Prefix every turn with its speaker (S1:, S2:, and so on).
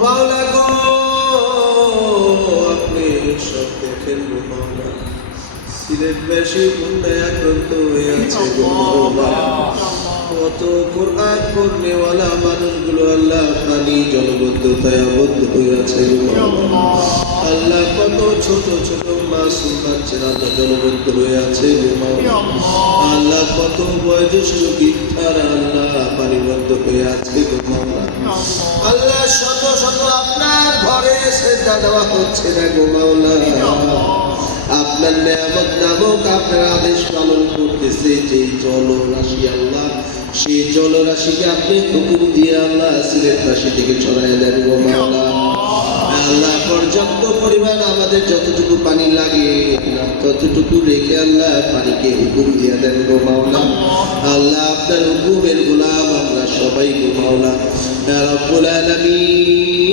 S1: মাওলা গো, আপনি সব দেখেন মাওলা। বেশি বন্যায় আক্রান্ত হয়ে আছে কত কোরআন পড়নেওয়ালা মানুষগুলো আল্লাহ পানি জলবদ্ধতায় আবদ্ধ হয়ে আছে ছোট আল্লাহ আপনার নিয়ামত নামক আপনার আদেশ পালন করতেছে যে জলরাশি আল্লাহ। সেই জলরাশিকে আপনি হুকুম দিয়ে আল্লাহ সিলেটবাসী থেকে ছড়াই দেন গো মাওলা আল্লাহ, পর্যাপ্ত পরিমাণ আমাদের যতটুকু পানি লাগে ততটুকু রেখে আল্লাহ পানিকে হুকুম দিয়ে দেন গো মাওলা। আল্লাহ আপনার হুকুমের গোলাম, আমরা সবাই গো মাওলা। রব্বুল আলামিন।